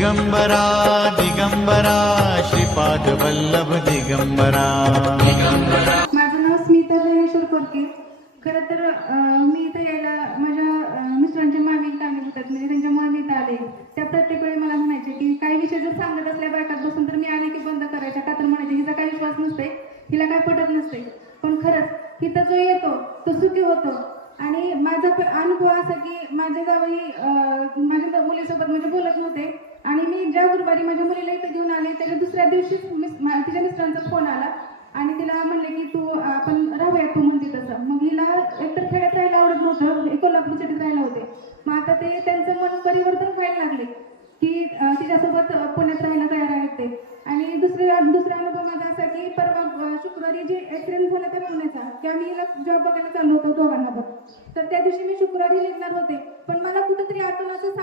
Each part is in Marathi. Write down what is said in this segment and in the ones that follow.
दिगंबरा दिगंबरा श्रीपाद वल्लभ दिगंबरा। माझं नाव स्मिता ज्ञानेश्वर कोरके। खरं तर मी इथं यायला माझ्या मिस्टरांच्या मामी कामी होतात, म्हणजे त्यांच्यामुळे मी इथं आले। त्या प्रत्येक वेळी मला म्हणायचे की काही विषय जर सांगत असल्या बायकात बसून तर मी आले की बंद करायच्या, का तर म्हणायचे हिचा काही विश्वास नसते, हिला काय पटत नसते। पण खरंच इथं जो येतो तो सुखी होतो। आणि माझा अनुभव असा की माझ्या गावी माझ्या मुलीसोबत म्हणजे बोलत नव्हते, आणि मी ज्या गुरुवारी माझ्या मुलीला इथं घेऊन आले त्याच्या दुसऱ्या दिवशीच तिच्या मिस्टरांचा फोन आला आणि तिला म्हणले की तू आपण राहूया तू म्हणते तसं। मग हिला एकतर खेड्यात राहायला आवडत नव्हतं, कोल्हापूर सिटीत राहायला होते। मग आता ते त्यांचं मन परिवर्तन व्हायला लागले की तिच्यासोबत पुण्यात राहायला तयार आहेत ते। आणि दुसरा अनुभव माझा असा की परवा शुक्रवारी जे ऍक्सिडेंट झाला त्या मुलाचा की आम्ही हिला जॉब बघायला चाललो होतो दोघांना बघ। तर त्या दिवशी मी शुक्रवारी निघणार होते, पण मला कुठेतरी आतून असं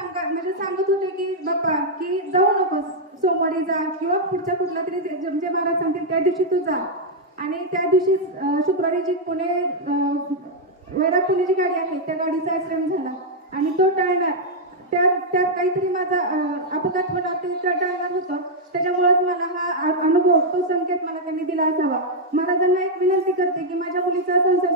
सांगत होते की बाप्पा की जाऊ नकोस, सोमवारी जा किंवा पुढच्या कुठला तरी जे महाराज सांगतील त्या दिवशी तू जा। आणि त्या दिवशी शुक्रवारी जी वैराग पुणे जी गाडी आहे त्या गाडीचा ऍक्सिडेंट झाला आणि तो टाळणार त्यात काहीतरी माझा अपघात होणार ते टाळणार होतं। त्याच्यामुळेच मला हा अनुभव तो संकेत मला त्यांनी दिला असावा। महाराजांना एक विनंती करते की माझ्या मुलीचा संसार